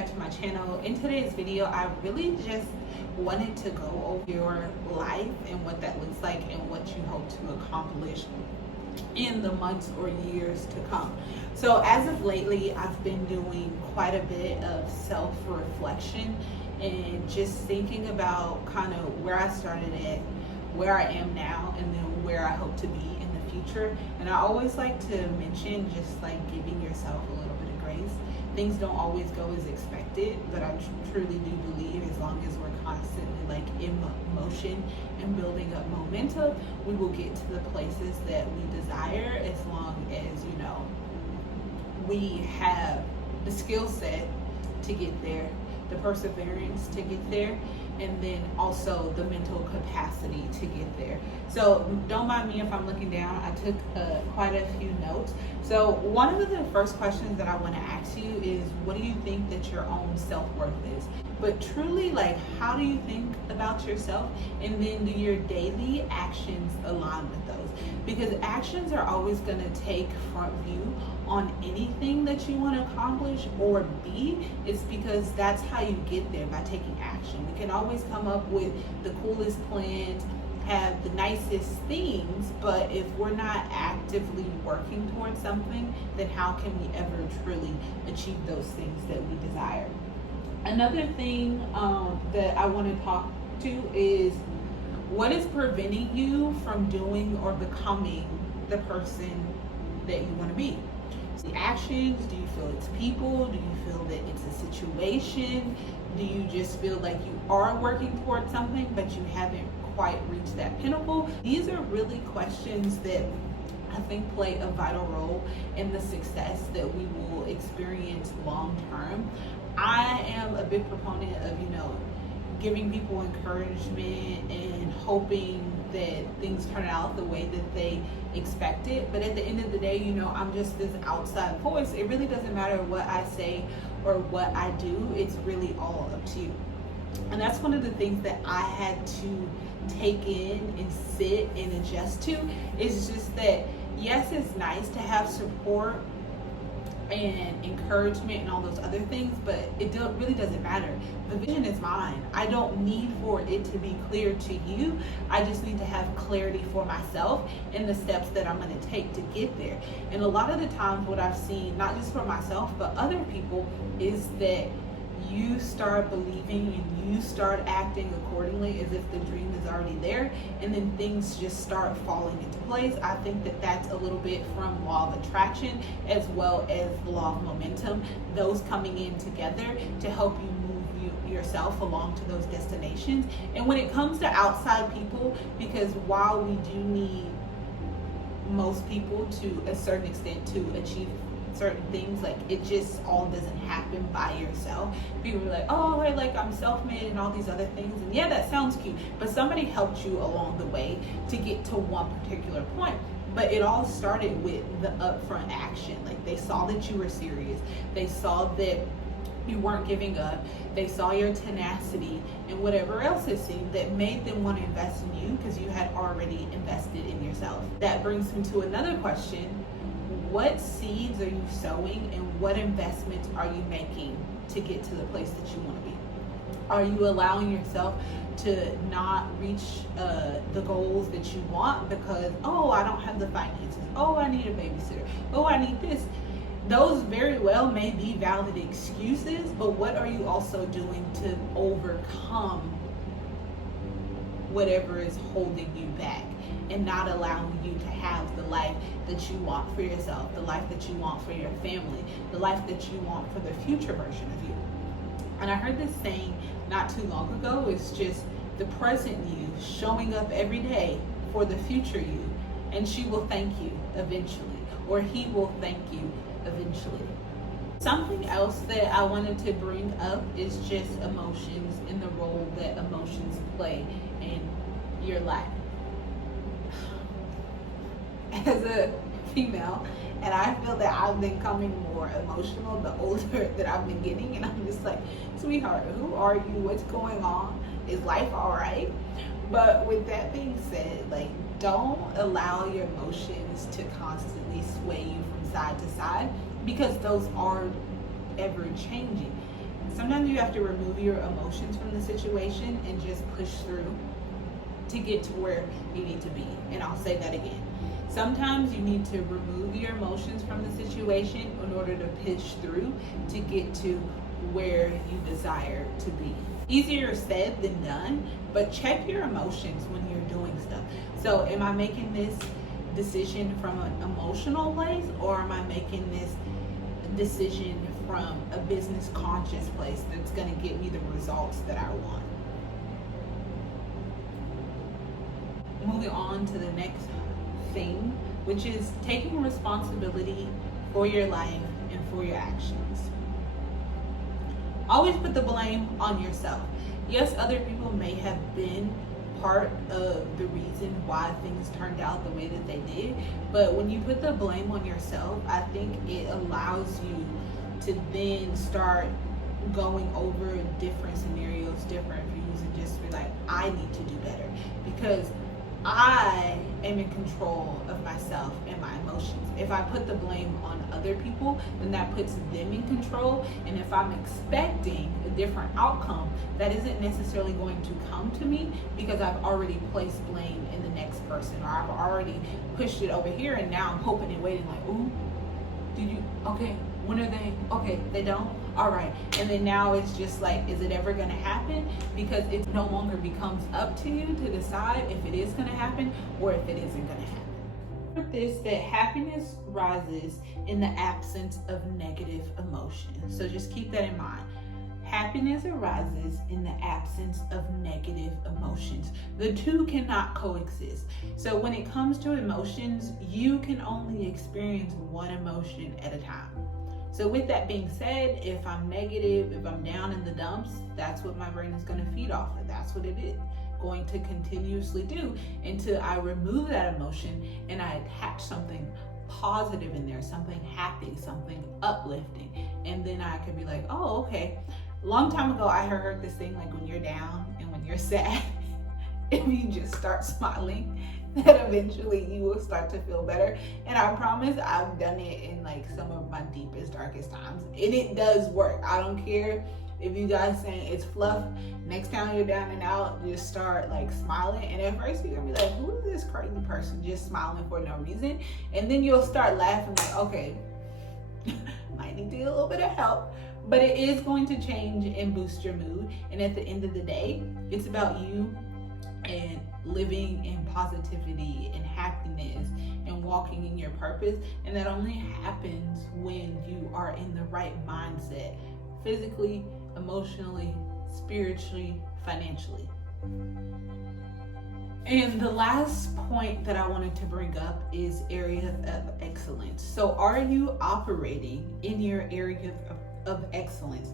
back to my channel. In today's video, I really just wanted to go over your life and what that looks like and what you hope to accomplish in the months or years to come. So as of lately, I've been doing quite a bit of self-reflection and just thinking about kind of where I started at, where I am now, and then where I hope to be in the future. And I always like to mention just like giving yourself a little bit of grace. Things don't always go as expected, but I truly do believe as long as we're constantly like in motion and building up momentum, we will get to the places that we desire, as long as, you know, we have the skill set to get there, the perseverance to get there, and then also the mental capacity to get there. So don't mind me if I'm looking down. I took quite a few notes. So one of the first questions that I want to ask you is, what do you think that your own self-worth is? But truly, like, how do you think about yourself? And then do your daily actions align with those? Because actions are always going to take front view on anything that you want to accomplish or be. It's because that's how you get there, by taking action. We can always come up with the coolest plans, have the nicest things, but if we're not actively working towards something, then how can we ever truly achieve those things that we desire? Another thing that I want to talk to is, what is preventing you from doing or becoming the person that you want to be? The actions, do you feel it's people? Do you feel that it's a situation? Do you just feel like you are working towards something but you haven't quite reached that pinnacle? These are really questions that I think play a vital role in the success that we will experience long term. I am a big proponent of, you know, giving people encouragement and hoping that things turn out the way that they expect it. But at the end of the day, you know, I'm just this outside voice. It really doesn't matter what I say or what I do. It's really all up to you. And that's one of the things that I had to take in and sit and adjust to. Is just that, yes, it's nice to have support and encouragement and all those other things, but it really doesn't matter. The vision is mine. I don't need for it to be clear to you. I just need to have clarity for myself in the steps that I'm going to take to get there. And a lot of the times what I've seen, not just for myself but other people, is that you start believing and you start acting accordingly as if the dream is already there, and then things just start falling into place. I think that that's a little bit from law of attraction as well as the law of momentum, those coming in together to help you move yourself along to those destinations. And when it comes to outside people, because while we do need most people to a certain extent to achieve certain things, like, it just all doesn't happen by yourself. People are like, oh, I'm self-made and all these other things, and yeah, that sounds cute, but somebody helped you along the way to get to one particular point. But it all started with the upfront action. Like, they saw that you were serious, they saw that you weren't giving up, they saw your tenacity and whatever else it seemed that made them want to invest in you, because you had already invested in yourself. That brings me to another question. What seeds are you sowing, and what investments are you making to get to the place that you want to be? Are you allowing yourself to not reach the goals that you want because, oh, I don't have the finances, oh, I need a babysitter, oh, I need this? Those very well may be valid excuses, but what are you also doing to overcome whatever is holding you back and not allowing you to have the life that you want for yourself, the life that you want for your family, the life that you want for the future version of you? And I heard this saying not too long ago. It's just the present you showing up every day for the future you, and she will thank you eventually, or he will thank you eventually. Something else that I wanted to bring up is just emotions and the role that emotions play in your life. As a female, and I feel that I've been becoming more emotional the older that I've been getting, and I'm just like, sweetheart, who are you? What's going on? Is life all right? But with that being said, like, don't allow your emotions to constantly sway you from side to side, because those are ever changing. Sometimes you have to remove your emotions from the situation and just push through to get to where you need to be. And I'll say that again. Sometimes you need to remove your emotions from the situation in order to push through to get to where you desire to be. Easier said than done, but check your emotions when you're doing stuff. So am I making this decision from an emotional place, or am I making this decision from a business conscious place that's going to get me the results that I want? Moving on to the next thing, which is taking responsibility for your life and for your actions. Always put the blame on yourself. Yes, other people may have been part of the reason why things turned out the way that they did, but when you put the blame on yourself, I think it allows you to then start going over different scenarios, different views, and just be like, I need to do better because I am in control of myself and my emotions. If I put the blame on other people, then that puts them in control. And if I'm expecting a different outcome, that isn't necessarily going to come to me because I've already placed blame in the next person, or I've already pushed it over here, and now I'm hoping and waiting like, ooh, did you, okay, when are they, okay, they don't, all right. And then now it's just like, is it ever gonna happen? Because it no longer becomes up to you to decide if it is gonna happen or if it isn't gonna happen. With this, that happiness rises in the absence of negative emotion. So just keep that in mind. Happiness arises in the absence of negative emotions. The two cannot coexist. So when it comes to emotions, you can only experience one emotion at a time. So with that being said, if I'm negative, if I'm down in the dumps, that's what my brain is going to feed off of. That's what it is going to continuously do until I remove that emotion and I attach something positive in there, something happy, something uplifting. And then I could be like, oh, okay. A long time ago, I heard this thing like when you're down and when you're sad, if you just start smiling, that eventually you will start to feel better. And I promise I've done it in like some of my deepest, darkest times. And it does work. I don't care if you guys saying it's fluff. Next time you're down and out, just start like smiling. And at first you're gonna be like, who is this crazy person just smiling for no reason? And then you'll start laughing like, okay, might need to get a little bit of help. But it is going to change and boost your mood. And at the end of the day, it's about you and living in positivity and happiness and walking in your purpose. And that only happens when you are in the right mindset, physically, emotionally, spiritually, financially. And the last point that I wanted to bring up is area of excellence. So are you operating in your area of excellence?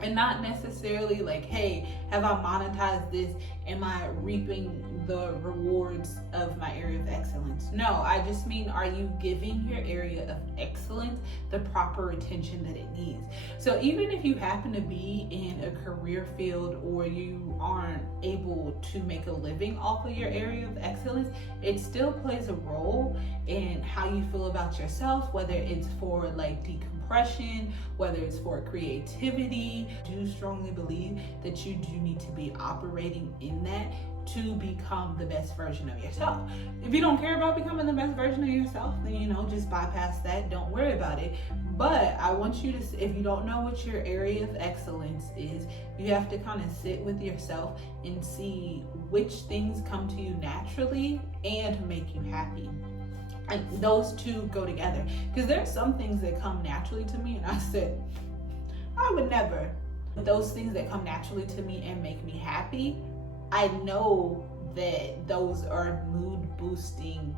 And not necessarily like, hey, have I monetized this? Am I reaping the rewards of my area of excellence? No, I just mean, are you giving your area of excellence the proper attention that it needs? So even if you happen to be in a career field or you aren't able to make a living off of your area of excellence, it still plays a role in how you feel about yourself, whether it's for like decompression, whether it's for creativity. I do strongly believe that you do need to be operating in that to become the best version of yourself. If you don't care about becoming the best version of yourself, then just bypass that, don't worry about it. But I want you to, if you don't know what your area of excellence is, you have to kind of sit with yourself and see which things come to you naturally and make you happy. And those two go together. Because there's some things that come naturally to me, and I said, I would never. Those things that come naturally to me and make me happy, I know that those are mood boosting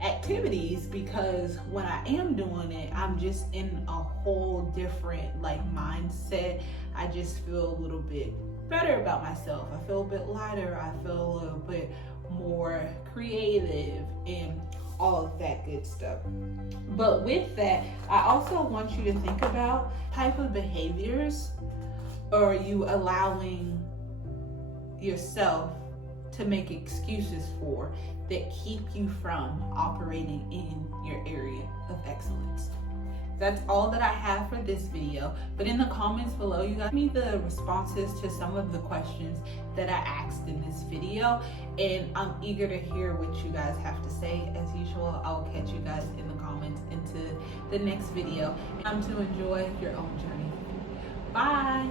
activities, because when I am doing it, I'm just in a whole different like mindset. I just feel a little bit better about myself. I feel a bit lighter. I feel a little bit more creative and all of that good stuff. But with that, I also want you to think about type of behaviors are you allowing yourself to make excuses for that keep you from operating in your area of excellence. that's all that I have for this video. But in the comments below, you got me the responses to some of the questions that I asked in this video, and I'm eager to hear what you guys have to say. As usual, I will catch you guys in the comments into the next video. Time to enjoy your own journey. Bye.